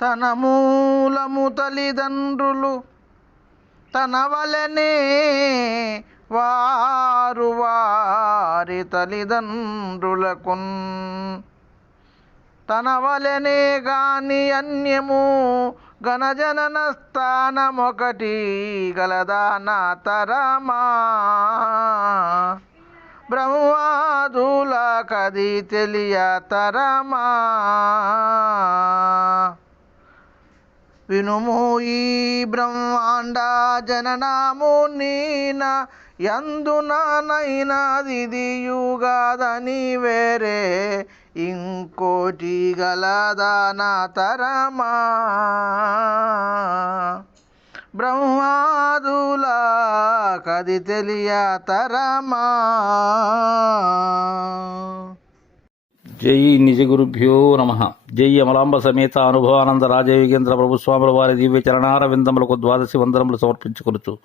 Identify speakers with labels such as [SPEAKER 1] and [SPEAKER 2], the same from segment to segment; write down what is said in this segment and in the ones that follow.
[SPEAKER 1] తన మూలము తల్లిదండ్రులు తన వలనే వారు వారి తల్లిదండ్రులకు తన వలనే గాని అన్యము గణజనన స్థానమొకటి గలదా నా తరమా. బ్రహ్మాదుల కది తెలియ తరమా. వినుము ఈ బ్రహ్మాండ జననాము నీన ఎందునైనది యుగాదని వేరే ఇంకోటి గలదానా తరమా. బ్రహ్మాదుల కది తెలియ తరమా.
[SPEAKER 2] జై నిజ గురుభ్యో నమ. జై అమలాంబ సమేత అనుభవానంద రాజయోగేంద్ర ప్రభుస్వాముల వారి దివ్య చరణార విందములకు ద్వాదశి వందనములు సమర్పించుకొనుచు.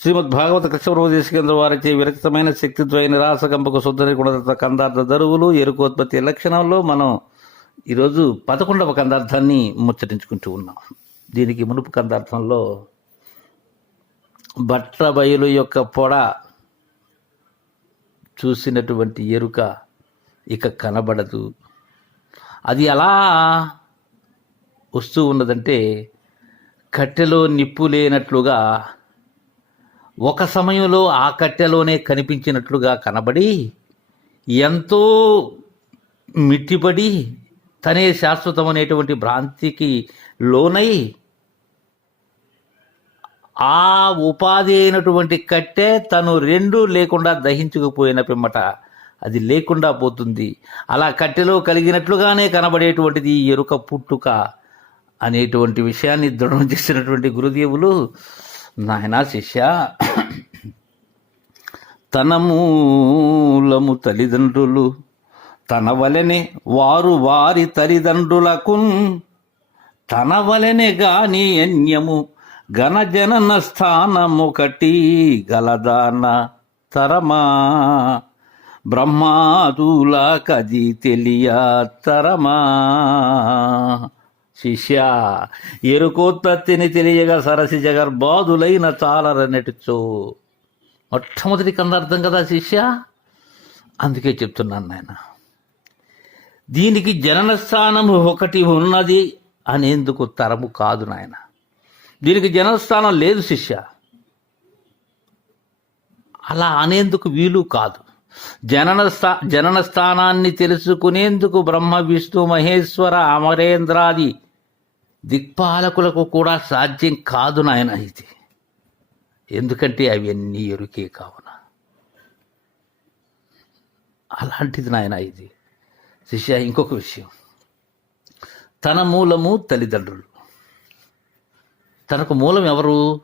[SPEAKER 2] శ్రీమద్ భాగవత కృష్ణప్రభుదేశకేంద్ర వారిచే విరచితమైన శక్తిద్వయ నిరాశకంపకు శుద్ధని గుణదత్త కందార్థ దరువులు ఎరుకోత్పత్తి లక్షణంలో మనం ఈరోజు పదకొండవ కందార్థాన్ని ముచ్చటించుకుంటూ ఉన్నాం. దీనికి మునుపు కందార్థంలో బట్ల బయలు యొక్క పొడ చూసినటువంటి ఎరుక ఇక కనబడదు. అది ఎలా వస్తూ ఉన్నదంటే కట్టెలో నిప్పు లేనట్లుగా ఒక సమయంలో ఆ కట్టెలోనే కనిపించినట్లుగా కనబడి ఎంతో మిట్టిపడి తనే శాశ్వతం అనేటువంటి భ్రాంతికి లోనై ఆ ఉపాధి అయినటువంటి కట్టె తను రెండు లేకుండా దహించుకుపోయిన పిమ్మట అది లేకుండా పోతుంది. అలా కట్టెలో కలిగినట్లుగానే కనబడేటువంటిది ఎరుక పుట్టుక అనేటువంటి విషయాన్ని దృఢం చేసినటువంటి గురుదేవులు నాయనా శిష్య తన మూలము తల్లిదండ్రులు తన వలనే వారు వారి తల్లిదండ్రులకు తన వలనే గాని అన్యము ఘనజనన స్థానమొకటి గలదాన తరమా. బ్రహ్మాదుల కది తెలియ తరమా. శిష్య ఎరుకోత్పత్తిని తెలియగా సరసి జగర్బాదులైన చాలరనెటుచో మొట్టమొదటి కందార్థం కదా శిష్య? అందుకే చెప్తున్నాను నాయన. దీనికి జనన ఒకటి ఉన్నది అనేందుకు తరము కాదు నాయన. దీనికి జనస్థానం లేదు శిష్య. అలా అనేందుకు వీలు కాదు. జనన స్థా జనన స్థానాన్ని తెలుసుకునేందుకు బ్రహ్మ విష్ణు మహేశ్వర అమరేంద్రాది దిక్పాలకులకు కూడా సాధ్యం కాదు నాయన ఇది. ఎందుకంటే అవన్నీ ఎరుకే కావున. అలాంటిది నాయన ఇది. శిష్య ఇంకొక విషయం. తన మూలము తల్లిదండ్రులు. తనకు మూలం ఎవరు?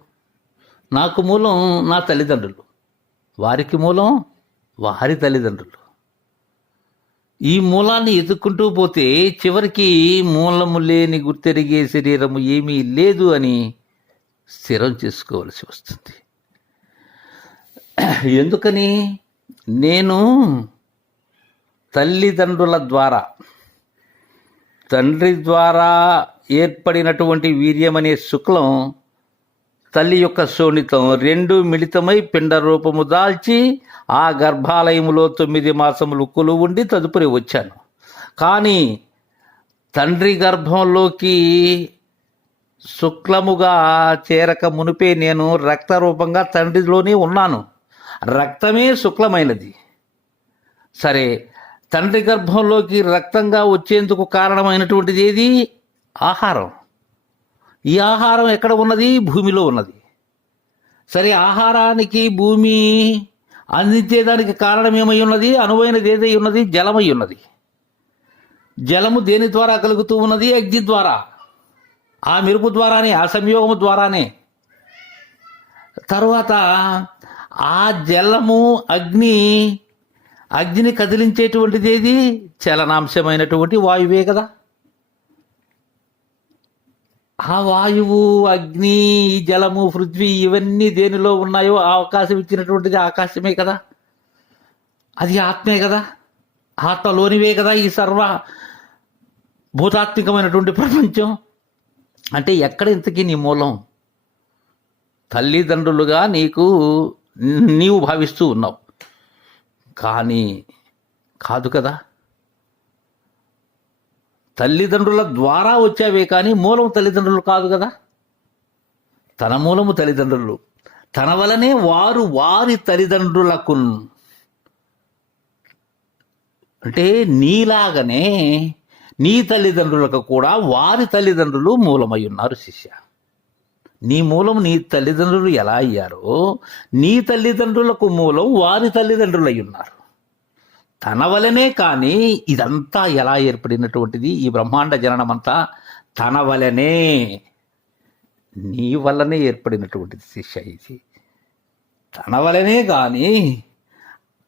[SPEAKER 2] నాకు మూలం నా తల్లిదండ్రులు. వారికి మూలం వారి తల్లిదండ్రులు. ఈ మూలాన్ని ఎదుక్కుంటూ పోతే చివరికి మూలము లేని గుర్తెరిగే శరీరము ఏమీ లేదు అని స్థిరం చేసుకోవలసి వస్తుంది. ఎందుకని? నేను తల్లిదండ్రుల ద్వారా తండ్రి ద్వారా ఏర్పడినటువంటి వీర్యమనే శుక్లం తల్లి యొక్క శోణితం రెండు మిళితమై పిండ రూపము దాల్చి ఆ గర్భాలయములో తొమ్మిది మాసములు కొలు ఉండి తదుపరి వచ్చాను. కానీ తండ్రి గర్భంలోకి శుక్లముగా చేరక మునిపే నేను రక్త రూపంగా తండ్రిలోనే ఉన్నాను. రక్తమే శుక్లమైనది. సరే తండ్రి గర్భంలోకి రక్తంగా వచ్చేందుకు కారణమైనటువంటిది ఏది? ఆహారం. ఈ ఆహారం ఎక్కడ ఉన్నది? భూమిలో ఉన్నది. సరే ఆహారానికి భూమి అందించేదానికి కారణం ఏమై ఉన్నది? అనువైనది ఏదై ఉన్నది? జలమై ఉన్నది. జలము దేని ద్వారా కలుగుతూ ఉన్నది? అగ్ని ద్వారా. ఆ మెరుపు ద్వారానే ఆ సంయోగము ద్వారానే. తరువాత ఆ జలము అగ్ని అగ్నిని కదిలించేటువంటిది ఏది? చలనాంశమైనటువంటి వాయువే కదా. ఆ వాయువు అగ్ని జలము పృథ్వీ ఇవన్నీ దేనిలో ఉన్నాయో ఆ అవకాశం ఇచ్చినటువంటిది ఆకాశమే కదా. అది ఆత్మే కదా. ఆత్మలోనివే కదా ఈ సర్వ భూతాత్మికమైనటువంటి ప్రపంచం. అంటే ఎక్కడ ఇంతకీ నీ మూలం? తల్లిదండ్రులుగా నీకు నీవు భావిస్తూ ఉన్నావు. కానీ కాదు కదా. తల్లిదండ్రుల ద్వారా వచ్చావే కానీ మూలం తల్లిదండ్రులు కాదు కదా? తన మూలము తల్లిదండ్రులు. తన వలనే వారు వారి తల్లిదండ్రులకు అంటే నీలాగనే నీ తల్లిదండ్రులకు కూడా వారి తల్లిదండ్రులు మూలమై ఉన్నారు శిష్య. నీ మూలం నీ తల్లిదండ్రులు ఎలా అయ్యారో నీ తల్లిదండ్రులకు మూలం వారి తల్లిదండ్రులై ఉన్నారు. తన వలనే కానీ ఇదంతా ఎలా ఏర్పడినటువంటిది? ఈ బ్రహ్మాండ జననమంతా తన వలనే నీ వల్లనే ఏర్పడినటువంటిది శిష్య ఇది. తన వలనే కానీ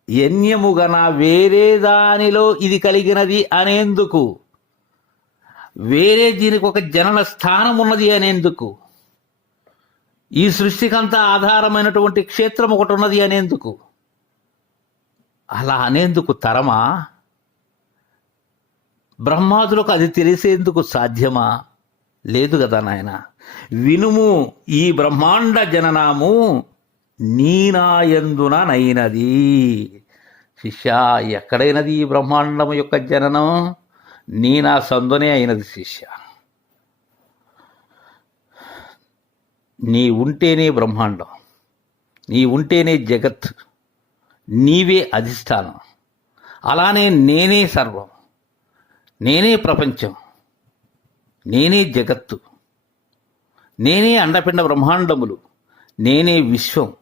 [SPEAKER 2] ఎన్యముగన వేరే దానిలో ఇది కలిగినది అనేందుకు వేరే దీనికి ఒక జనన స్థానం ఉన్నది అనేందుకు ఈ సృష్టికంతా ఆధారమైనటువంటి క్షేత్రం ఒకటి ఉన్నది అనేందుకు అలా అనేందుకు తరమా? బ్రహ్మాదులకు అది తెలిసేందుకు సాధ్యమా? లేదు కదా నాయన. వినుము ఈ బ్రహ్మాండ జననాము నీనాయందున నైనది. శిష్య ఎక్కడైనది ఈ బ్రహ్మాండము యొక్క జననం? నీనా సందునే అయినది శిష్య. నీ ఉంటేనే బ్రహ్మాండం. నీ ఉంటేనే జగత్. నీవే అధిష్టానం. అలానే నేనే సర్వం. నేనే ప్రపంచం. నేనే జగత్తు. నేనే అండపిండ బ్రహ్మాండములు. నేనే విశ్వం.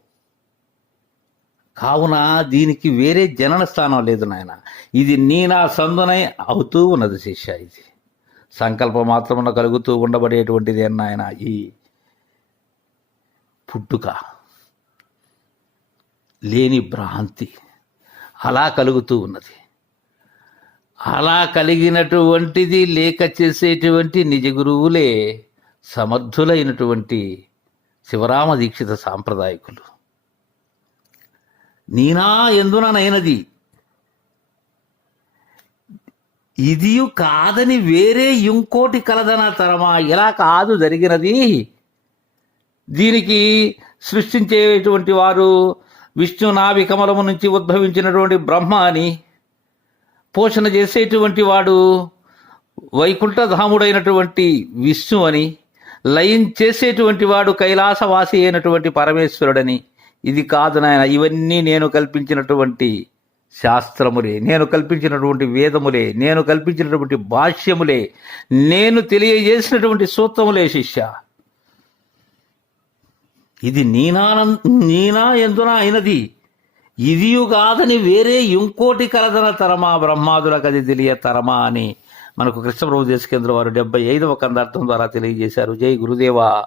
[SPEAKER 2] కావున దీనికి వేరే జనన స్థానం లేదు నాయన. ఇది నీనా సందునై అవుతూ ఉన్నది శిష్య ఇది. సంకల్ప మాత్రమున కలుగుతూ ఉండబడేటువంటిది నాయన? ఈ పుట్టుక. లేని భ్రాంతి. అలా కలుగుతూ ఉన్నది. అలా కలిగినటువంటిది లేక చేసేటువంటి నిజ గురువులే సమర్థులైనటువంటి శివరామ దీక్షిత సాంప్రదాయకులు. నీనా ఎందుననైనది ఇదియు కాదని వేరే ఇంకోటి కలదన తరమా? ఇలా కాదు జరిగినది? దీనికి సృష్టించేటువంటి వారు విష్ణు నాభి కమలము నుంచి ఉద్భవించినటువంటి బ్రహ్మ అని పోషణ చేసేటువంటి వాడు వైకుంఠధాముడైనటువంటి విష్ణు అని లయం చేసేటువంటి వాడు కైలాసవాసి అయినటువంటి పరమేశ్వరుడని. ఇది కాదు నాయన ఇవన్నీ నేను కల్పించినటువంటి శాస్త్రములే నేను కల్పించినటువంటి వేదములే నేను కల్పించినటువంటి భాష్యములే నేను తెలియజేసినటువంటి సూత్రములే శిష్య. ఇది నీనానం నీనా ఎందున అయినది? ఇదియు కాదని వేరే ఇంకోటి కలదన తరమా బ్రహ్మాదులకది తెలియ తరమా అని మనకు కృష్ణప్రభు దేశకేంద్ర వారు డెబ్బై ఐదవ కందార్థం ద్వారా తెలియజేశారు. జై గురుదేవా.